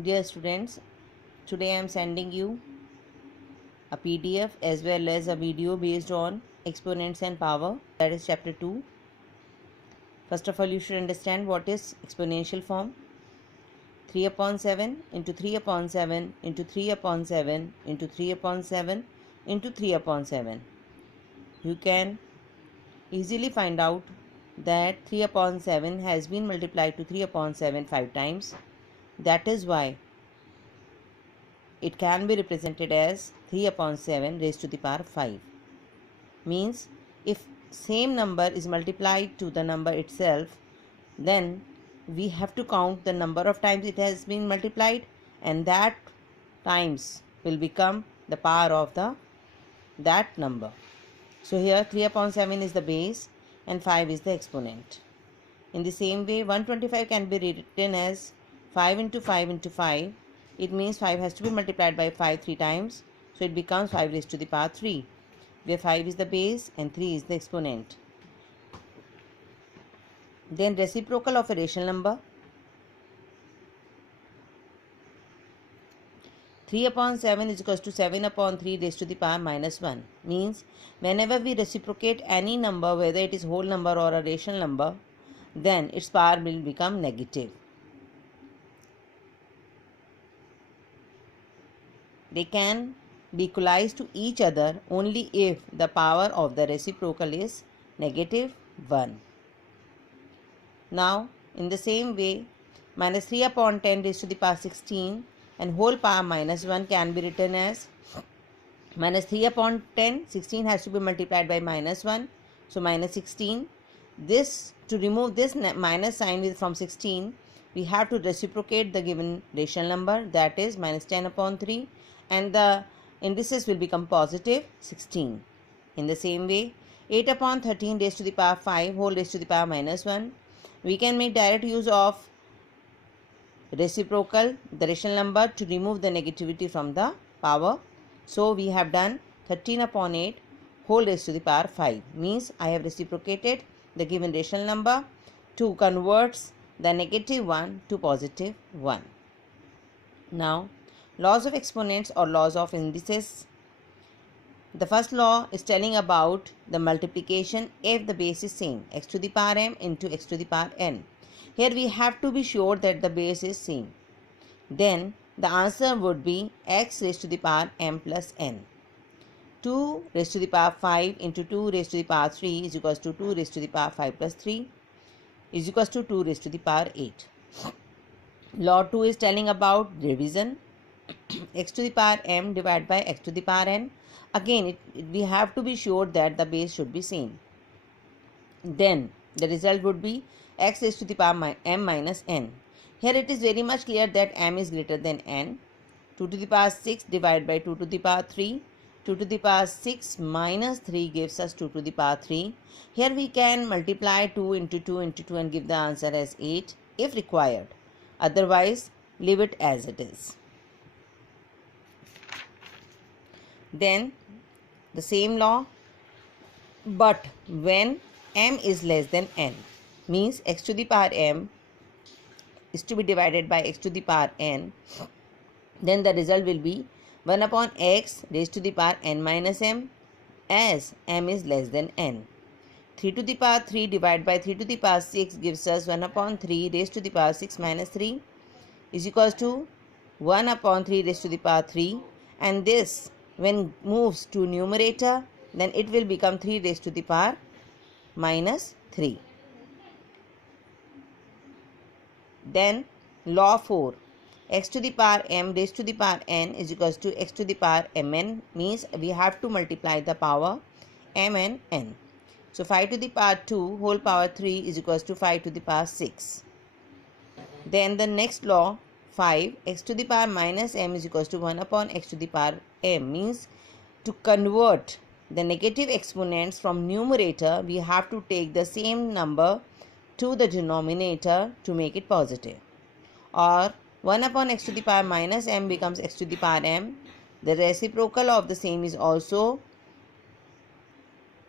Dear students, today I am sending you a PDF as well as a video based on exponents and power, that is chapter 2. First of all, you should understand what is exponential form. 3 upon 7 into 3 upon 7 into 3 upon 7 into 3 upon 7 into 3 upon 7. You can easily find out that 3 upon 7 has been multiplied to 3 upon 7 5 times. That is why it can be represented as 3 upon 7 raised to the power 5. Means if same number is multiplied to the number itself, then we have to count the number of times it has been multiplied, and that times will become the power of that number. So here 3 upon 7 is the base and 5 is the exponent. In the same way, 125 can be written as 5 into 5 into 5. It means 5 has to be multiplied by 5 3 times. So it becomes 5 raised to the power 3, where 5 is the base and 3 is the exponent. Then reciprocal of a rational number. 3 upon 7 is equals to 7 upon 3 raised to the power minus 1. Means whenever we reciprocate any number, whether it is whole number or a rational number, then its power will become negative. They can be equalized to each other only if the power of the reciprocal is negative 1. Now, in the same way, minus 3 upon 10 raised to the power 16 and whole power minus 1 can be written as minus 3 upon 10, 16 has to be multiplied by minus 1, so minus 16. This, to remove this minus sign from 16, we have to reciprocate the given rational number, that is minus 10 upon 3, and the indices will become positive 16. In the same way, 8 upon 13 raised to the power 5 whole raised to the power minus 1. We can make direct use of reciprocal, the rational number, to remove the negativity from the power. So we have done 13 upon 8 whole raised to the power 5. Means I have reciprocated the given rational number to convert the negative 1 to positive 1. Now, laws of exponents or laws of indices. The first law is telling about the multiplication if the base is same, x to the power m into x to the power n. Here we have to be sure that the base is same. Then the answer would be x raised to the power m plus n. 2 raised to the power 5 into 2 raised to the power 3 is equals to 2 raised to the power 5 plus 3 is equals to 2 raised to the power 8. Law 2 is telling about division. X to the power m divided by x to the power n. Again, we have to be sure that the base should be same. Then the result would be x raised to the power m minus n. Here it is very much clear that m is greater than n. 2 to the power 6 divided by 2 to the power 3. 2 to the power 6 minus 3 gives us 2 to the power 3. Here we can multiply 2 into 2 into 2 and give the answer as 8 if required. Otherwise, leave it as it is. Then the same law, but when m is less than n, means x to the power m is to be divided by x to the power n, then the result will be 1 upon x raised to the power n minus m, as m is less than n. 3 to the power 3 divided by 3 to the power 6 gives us 1 upon 3 raised to the power 6 minus 3 is equals to 1 upon 3 raised to the power 3, and this when moves to numerator, then it will become 3 raised to the power minus 3. Then law 4, x to the power m raised to the power n is equals to x to the power mn, means we have to multiply the power m and n. So 5 to the power 2 whole power 3 is equals to 5 to the power 6. Then the next law 5, x to the power minus m is equals to 1 upon x to the power m, means to convert the negative exponents from numerator, we have to take the same number to the denominator to make it positive. Or 1 upon x to the power minus m becomes x to the power m. The reciprocal of the same is also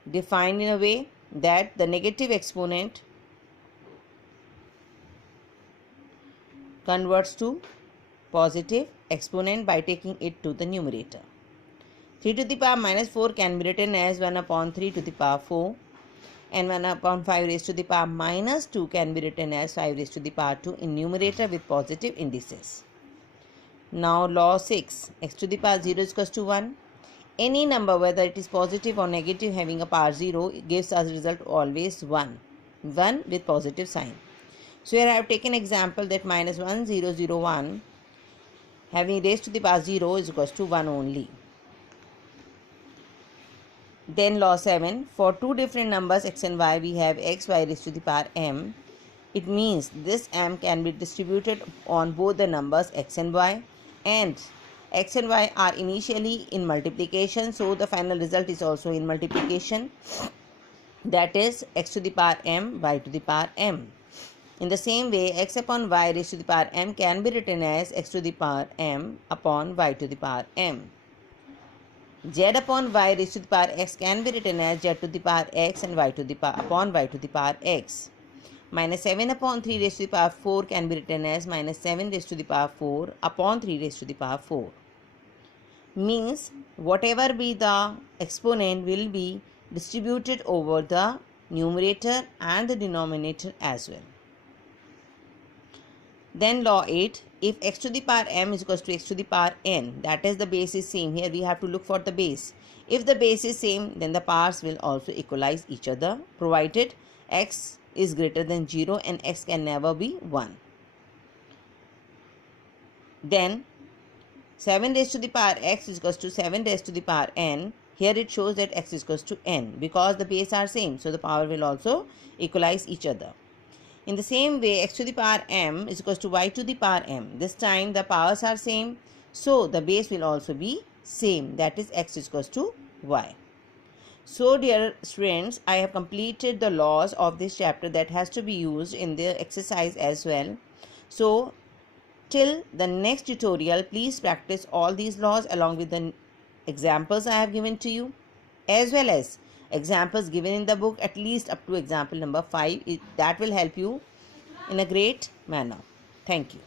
defined in a way that the negative exponent converts to positive exponent by taking it to the numerator. 3 to the power minus 4 can be written as 1 upon 3 to the power 4, and 1 upon 5 raised to the power minus 2 can be written as 5 raised to the power 2 in numerator with positive indices. Now law 6, x to the power 0 is equals to 1. Any number, whether it is positive or negative, having a power 0 gives us result always 1 with positive sign. So here I have taken example that minus 1001 having raised to the power 0 is equals to 1 only. Then law 7, for two different numbers x and y, we have x, y raised to the power m. It means this m can be distributed on both the numbers x and y, and x and y are initially in multiplication, so the final result is also in multiplication, that is x to the power m, y to the power m. In the same way, x upon y raised to the power m can be written as x to the power m upon y to the power m. Z upon y raised to the power x can be written as z to the power x and y to the power upon y to the power x. Minus 7 upon 3 raised to the power 4 can be written as minus 7 raised to the power 4 upon 3 raised to the power 4. Means whatever be the exponent will be distributed over the numerator and the denominator as well. Then law 8, if x to the power m is equals to x to the power n, that is the base is same. Here we have to look for the base. If the base is same, then the powers will also equalize each other, provided x is greater than 0 and x can never be 1. Then 7 raised to the power x is equals to 7 raised to the power n. Here it shows that x is equals to n because the base are same, so the power will also equalize each other. In the same way, x to the power m is equals to y to the power m. This time the powers are same, so the base will also be same, that is x is equals to y. So dear students, I have completed the laws of this chapter that has to be used in the exercise as well. So till the next tutorial, please practice all these laws along with the examples I have given to you, as well as examples given in the book, at least up to example number 5. That will help you in a great manner. Thank you.